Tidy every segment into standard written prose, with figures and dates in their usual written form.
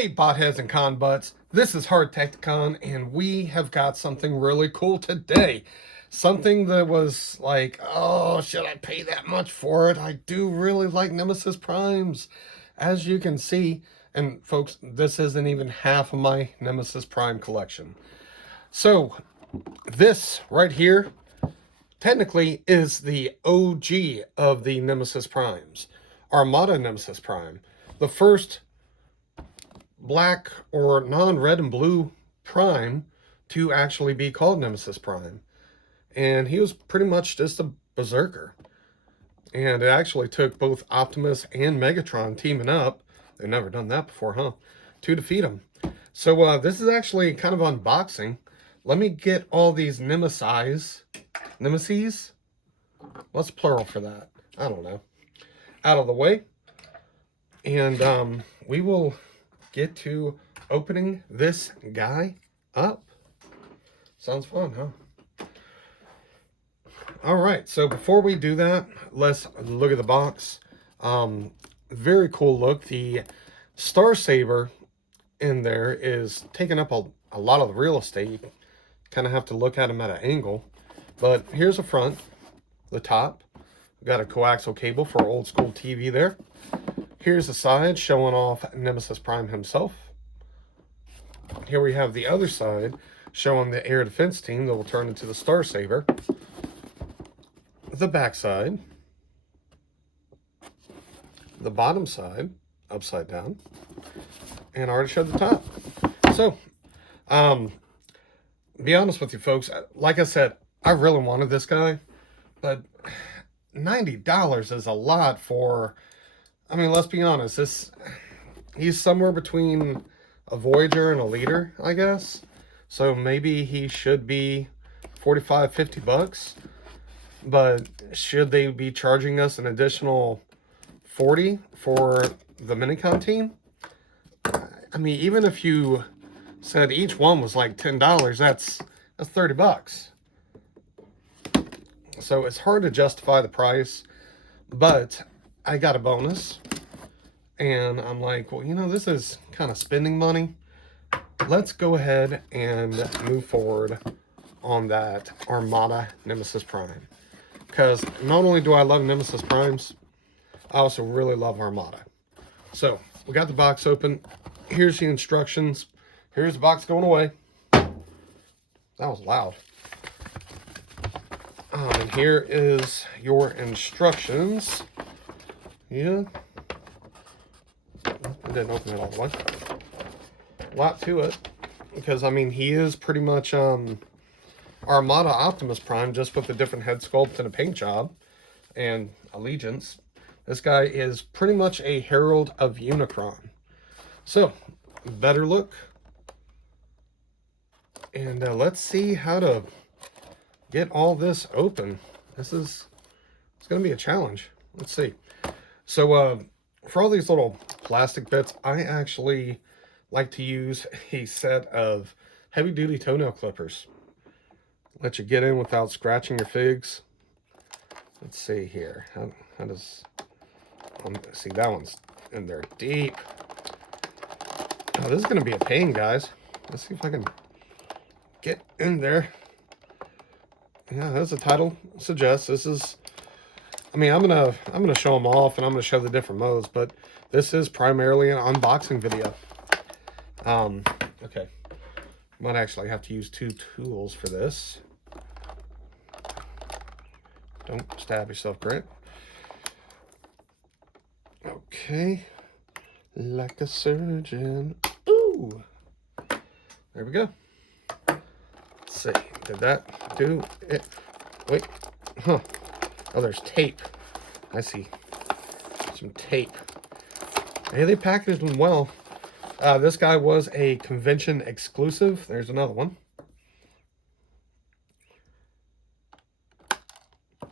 Hey, botheads and con butts, this is Hard Tacticon, and we have got something really cool today. Something that was like, oh, should I pay that much for it? I do really like Nemesis Primes, as you can see. And folks, this isn't even half of my Nemesis Prime collection. So, this right here, technically, is the OG of the Nemesis Primes. Armada Nemesis Prime. The first black or non-red and blue Prime to actually be called Nemesis Prime. And he was pretty much just a berserker. And it actually took both Optimus and Megatron teaming up, they've never done that before, huh, to defeat him. So this is actually kind of unboxing. Let me get all these Nemesis, what's plural for that? I don't know, out of the way. And we will get to opening this guy up. Sounds fun, huh? All right, so before we do that, let's look at the box. Very cool look. The Star Saber in there is taking up a lot of the real estate. You kind of have to look at him at an angle. But here's the front, the top. We've got a coaxial cable for old school TV there. Here's the side showing off Nemesis Prime himself. Here we have the other side showing the air defense team that will turn into the Star Saber. The back side. The bottom side, upside down. And I already showed the top. So, be honest with you folks, like I said, I really wanted this guy, but $90 is a lot for, I mean, let's be honest, he's somewhere between a Voyager and a Leader, I guess. So maybe he should be 45, 50 bucks. But should they be charging us an additional 40 for the Minicon team? I mean, even if you said each one was like $10, that's 30 bucks. So it's hard to justify the price, but I got a bonus. And I'm like, well, you know, this is kind of spending money. Let's go ahead and move forward on that Armada Nemesis Prime. Because not only do I love Nemesis Primes, I also really love Armada. So, we got the box open. Here's the instructions. Here's the box going away. That was loud. And here is your instructions. Yeah. I didn't open it all the way. A lot to it. Because, I mean, he is pretty much Armada Optimus Prime, just with a different head sculpt and a paint job and allegiance. This guy is pretty much a herald of Unicron. So, better look. And let's see how to get all this open. It's going to be a challenge. Let's see. So, for all these little plastic bits, I actually like to use a set of heavy-duty toenail clippers. Let you get in without scratching your figs. Let's see here. How does... see, that one's in there deep. Oh, this is going to be a pain, guys. Let's see if I can get in there. Yeah, as the title suggests, this is... I mean, I'm gonna show them off, and I'm gonna show the different modes, but this is primarily an unboxing video. Okay. Might actually have to use two tools for this. Don't stab yourself, Grant. Okay. Like a surgeon. Ooh. There we go. Let's see. Did that do it? Wait. Huh. Oh, there's tape. I see. Some tape. Hey, they packaged them well. This guy was a convention exclusive. There's another one.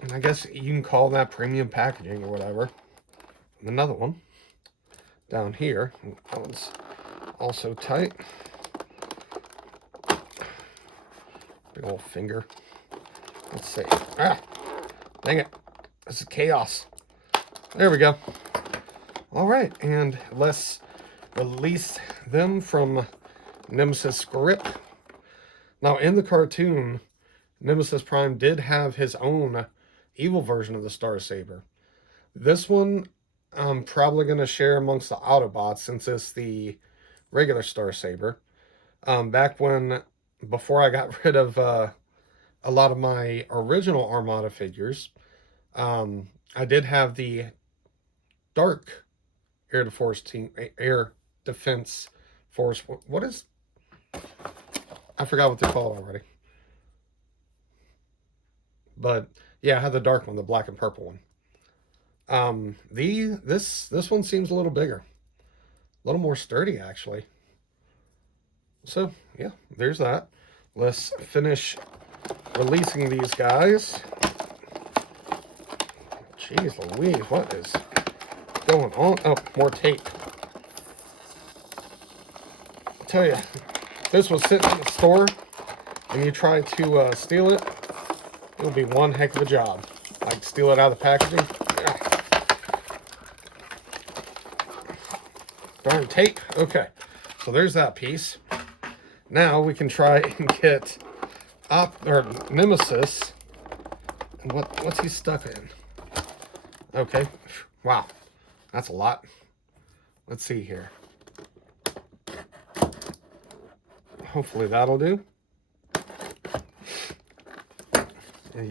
And I guess you can call that premium packaging or whatever. And another one down here. That one's also tight. Big old finger. Let's see. Ah! Dang it. This is chaos. There we go. All right. And let's release them from Nemesis' grip. Now, in the cartoon, Nemesis Prime did have his own evil version of the Star Saber. This one, I'm probably going to share amongst the Autobots since it's the regular Star Saber. Back when, before I got rid of a lot of my original Armada figures, I did have the Dark Air Defense Force. What is? I forgot what they call it already. But yeah, I had the dark one, the black and purple one. This one seems a little bigger, a little more sturdy actually. So yeah, there's that. Let's finish releasing these guys. Jeez Louise, what is going on? Oh, more tape. I tell you, if this was sitting in the store and you try to steal it, it'll be one heck of a job. Like steal it out of the packaging. Darn tape. Okay, so there's that piece. Now we can try and get Nemesis. And what's he stuck in? Okay. Wow. That's a lot. Let's see here. Hopefully that'll do.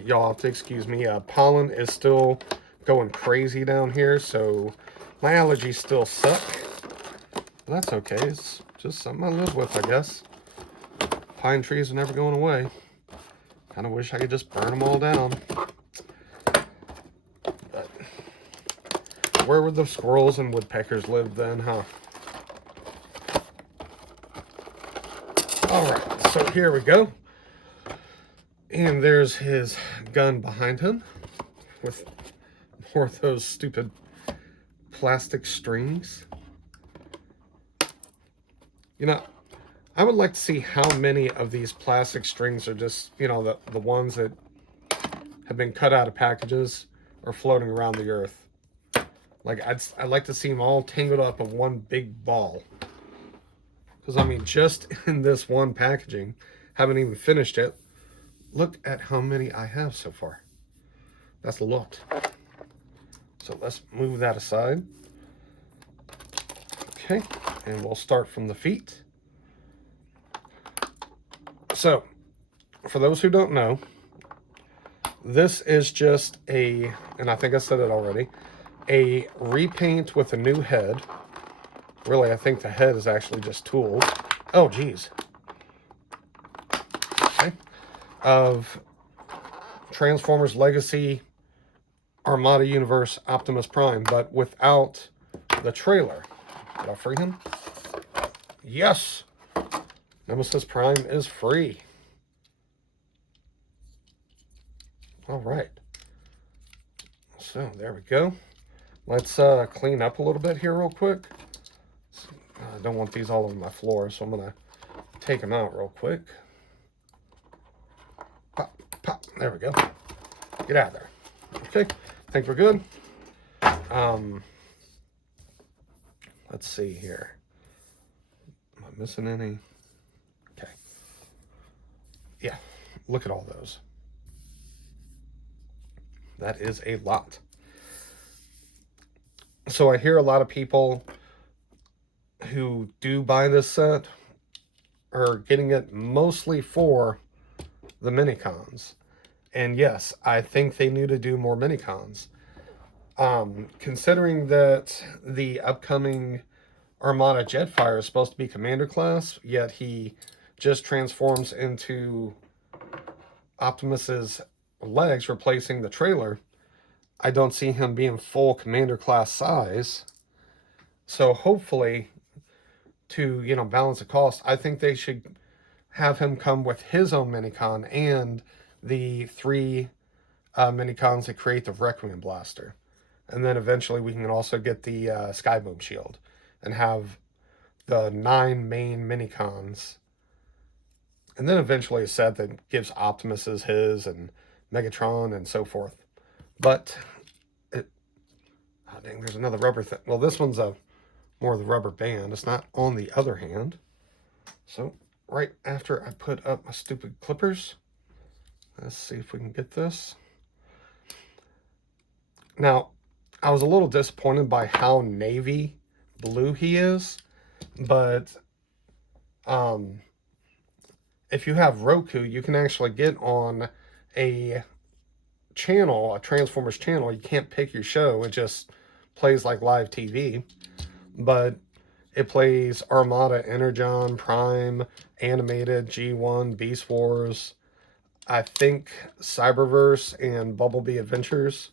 Y'all have to excuse me. Pollen is still going crazy down here, so my allergies still suck. But that's okay. It's just something I live with, I guess. Pine trees are never going away. Kind of wish I could just burn them all down. But where would the squirrels and woodpeckers live then, huh? Alright, so here we go. And there's his gun behind him with more of those stupid plastic strings. You know, I would like to see how many of these plastic strings are just, you know, the ones that have been cut out of packages or floating around the earth. Like, I'd like to see them all tangled up in one big ball. Because, I mean, just in this one packaging, haven't even finished it. Look at how many I have so far. That's a lot. So let's move that aside. Okay, and we'll start from the feet. So, for those who don't know, this is just and I think I said it already, a repaint with a new head. Really, I think the head is actually just tooled. Oh, geez. Okay. Of Transformers Legacy Armada Universe Optimus Prime, but without the trailer. Did I free him? Yes! Nemesis Prime is free. Alright. So, there we go. Let's clean up a little bit here real quick. I don't want these all over my floor, so I'm going to take them out real quick. Pop, pop. There we go. Get out of there. Okay. I think we're good. Let's see here. Am I missing any? Okay. Yeah. Look at all those. That is a lot. So I hear a lot of people who do buy this set are getting it mostly for the Minicons. And yes, I think they need to do more Minicons. Considering that the upcoming Armada Jetfire is supposed to be Commander class, yet he just transforms into Optimus's legs, replacing the trailer, I don't see him being full Commander class size. So hopefully, to, you know, balance the cost, I think they should have him come with his own Minicon and the 3 Minicons that create the Requiem Blaster. And then eventually we can also get the Skyboom Shield and have the 9 main Minicons. And then eventually a set that gives Optimus his and Megatron and so forth. But, oh dang, there's another rubber thing. Well, this one's a more of the rubber band. It's not on the other hand. So right after I put up my stupid clippers, let's see if we can get this. Now, I was a little disappointed by how navy blue he is, but if you have Roku, you can actually get on a channel, a Transformers channel. You can't pick your show. It just plays like live TV, but it plays Armada, Energon, Prime, Animated, G1, Beast Wars, I think Cyberverse, and Bumblebee Adventures,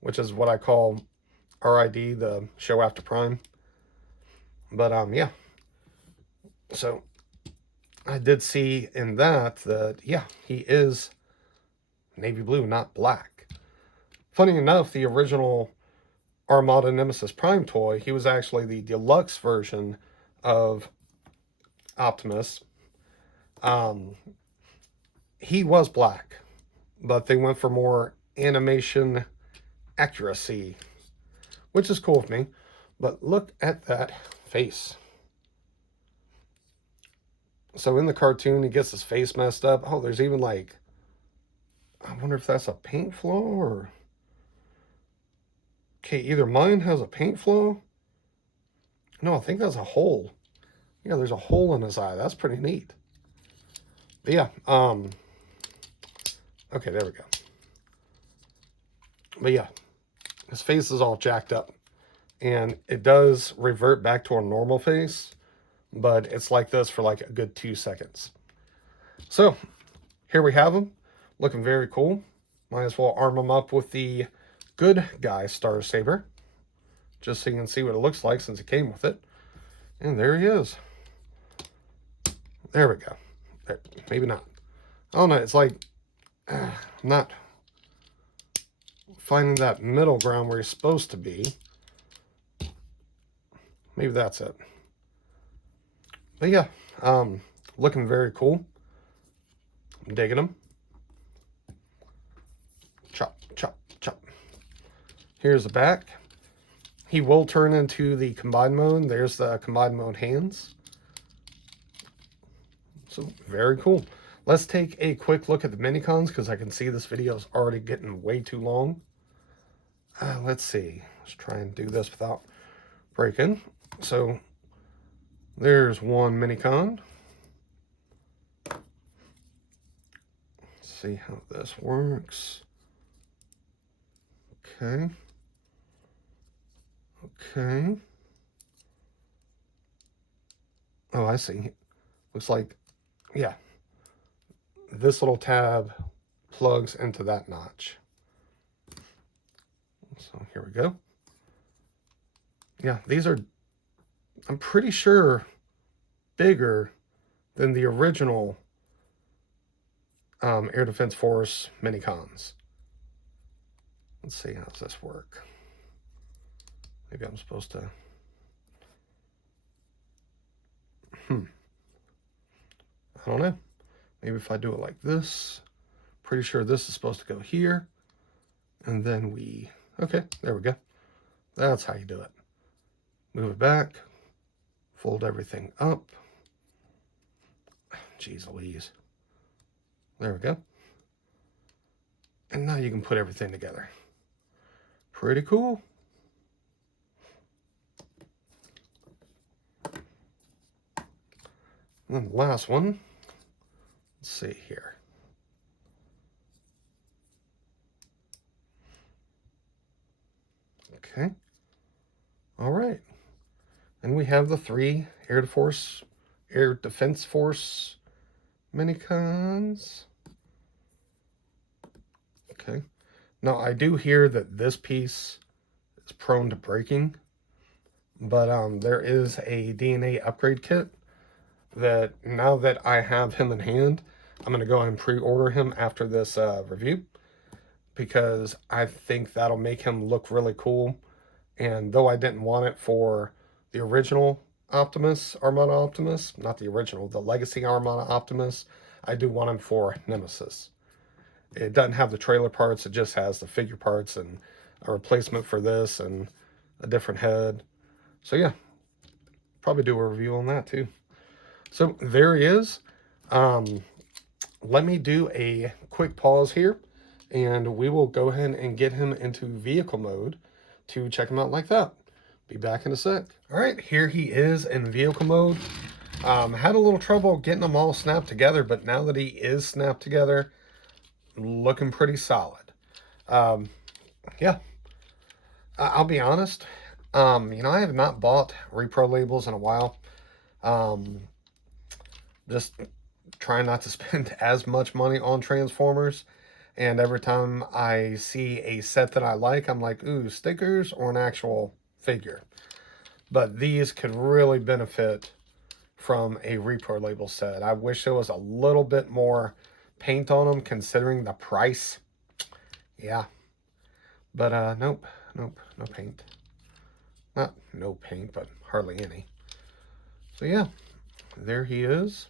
which is what I call RID, the show after Prime. But yeah. So I did see in that yeah, he is navy blue, not black. Funny enough, the original Armada Nemesis Prime toy, he was actually the deluxe version of Optimus. He was black, but they went for more animation accuracy, which is cool with me. But look at that face. So in the cartoon, he gets his face messed up. Oh, there's even like, I wonder if that's a paint flow or... Okay, either mine has a paint flow. No, I think that's a hole. Yeah, there's a hole in his eye. That's pretty neat. But yeah, okay, there we go. But yeah, his face is all jacked up. And it does revert back to a normal face, but it's like this for like a good 2 seconds. So, here we have him. Looking very cool. Might as well arm him up with the good guy Star Saber, just so you can see what it looks like since it came with it. And there he is. There we go. There, maybe not. I don't know. It's like I'm not finding that middle ground where he's supposed to be. Maybe that's it. But yeah, looking very cool. I'm digging him. Chop, chop, chop. Here's the back. He will turn into the combined mode. There's the combined mode hands. So, very cool. Let's take a quick look at the Minicons, because I can see this video is already getting way too long. Let's see. Let's try and do this without breaking. So, there's one Minicon. Let's see how this works. Okay. Okay. Oh, I see. Looks like, yeah, this little tab plugs into that notch. So here we go. Yeah, these are, I'm pretty sure, bigger than the original Air Defense Force Minicons. Let's see, how does this work? Maybe I'm supposed to... I don't know. Maybe if I do it like this, pretty sure this is supposed to go here. And then we... Okay, there we go. That's how you do it. Move it back. Fold everything up. Jeez Louise. There we go. And now you can put everything together. Pretty cool. And then the last one. Let's see here. Okay. All right. And we have the 3 Air Defense Force Minicons. Okay. Now, I do hear that this piece is prone to breaking, but there is a DNA upgrade kit that, now that I have him in hand, I'm going to go ahead and pre-order him after this review, because I think that'll make him look really cool. And though I didn't want it for the original Optimus, Armada Optimus, not the original, the Legacy Armada Optimus, I do want him for Nemesis. It doesn't have the trailer parts, it just has the figure parts and a replacement for this and a different head. So yeah, probably do a review on that too. So there he is. Let me do a quick pause here, and we will go ahead and get him into vehicle mode to check him out like that. Be back in a sec. All right, here he is in vehicle mode. Had a little trouble getting them all snapped together, but now that he is snapped together, looking pretty solid. Yeah, I'll be honest. You know, I have not bought repro labels in a while. Just trying not to spend as much money on Transformers. And every time I see a set that I like, I'm like, ooh, stickers or an actual figure. But these could really benefit from a repro label set. I wish there was a little bit more paint on them considering the price. Yeah. But nope, no paint. Not no paint, but hardly any. So yeah, there he is.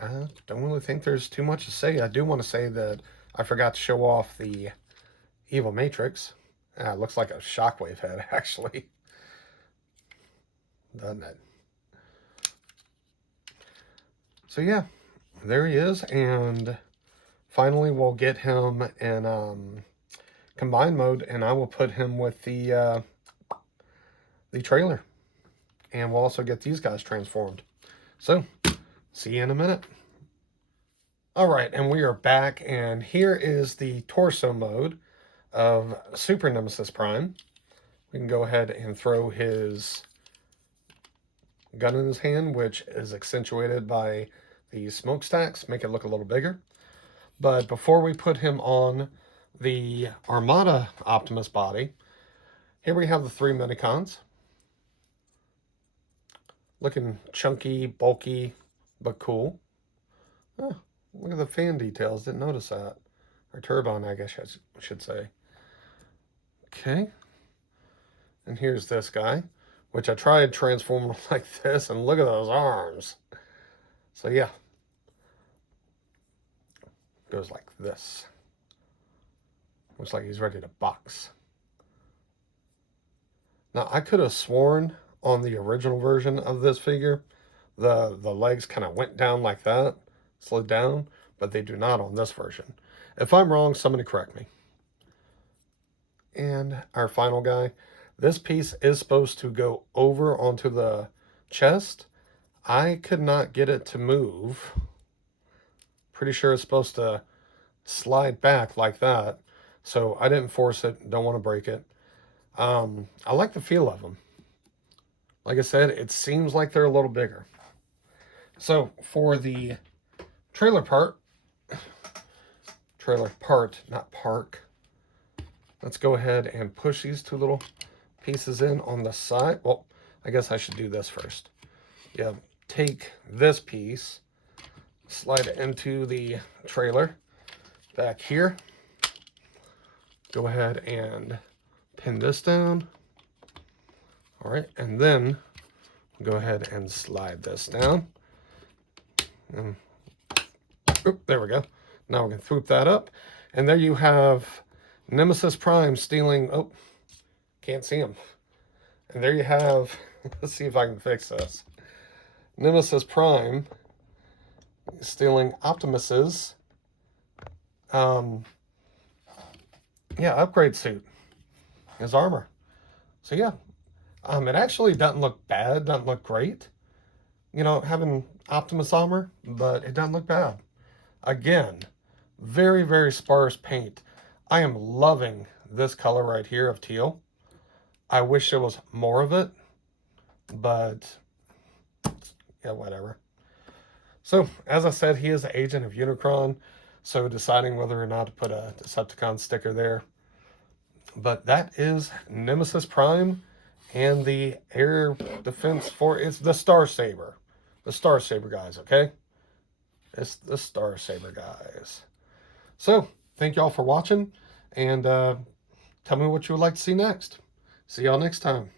I don't really think there's too much to say. I do want to say that I forgot to show off the Evil Matrix. It looks like a shockwave head, actually. Doesn't it? So yeah, there he is. And finally, we'll get him in combined mode, and I will put him with the trailer. And we'll also get these guys transformed. So, see you in a minute. All right, and we are back, and here is the torso mode of Super Nemesis Prime. We can go ahead and throw his gun in his hand, which is accentuated by the smokestacks, make it look a little bigger. But before we put him on the Armada Optimus body, here we have the 3 Minicons. Looking chunky, bulky, but cool. Oh, look at the fan details. Didn't notice that. Or turbine, I guess I should say. Okay. And here's this guy, which I tried transforming like this, and look at those arms. So yeah. Goes like this. Looks like he's ready to box. Now, I could have sworn on the original version of this figure, the legs kind of went down like that, slid down, but they do not on this version. If I'm wrong, somebody correct me. And our final guy, this piece is supposed to go over onto the chest. I could not get it to move. Pretty sure it's supposed to slide back like that, so I didn't force it. Don't want to break it. I like the feel of them. Like I said, it seems like they're a little bigger. So for the trailer part, not park, let's go ahead and push these 2 little pieces in on the side. Well, I guess I should do this first. Yeah, take this piece, slide it into the trailer back here. Go ahead and pin this down. All right, and then go ahead and slide this down. And, there we go. Now we can swoop that up. And there you have Nemesis Prime stealing, oh, can't see him. And there you have, let's see if I can fix this. Nemesis Prime stealing Optimus's, upgrade suit, his armor. So yeah. It actually doesn't look bad, doesn't look great, you know, having Optimus armor, but it doesn't look bad. Again, very, very sparse paint. I am loving this color right here of teal. I wish there was more of it, but yeah, whatever. So, as I said, he is the agent of Unicron, so deciding whether or not to put a Decepticon sticker there. But that is Nemesis Prime. And the air defense it's the Star Saber. The Star Saber guys, okay? It's the Star Saber guys. So, thank y'all for watching. And tell me what you would like to see next. See y'all next time.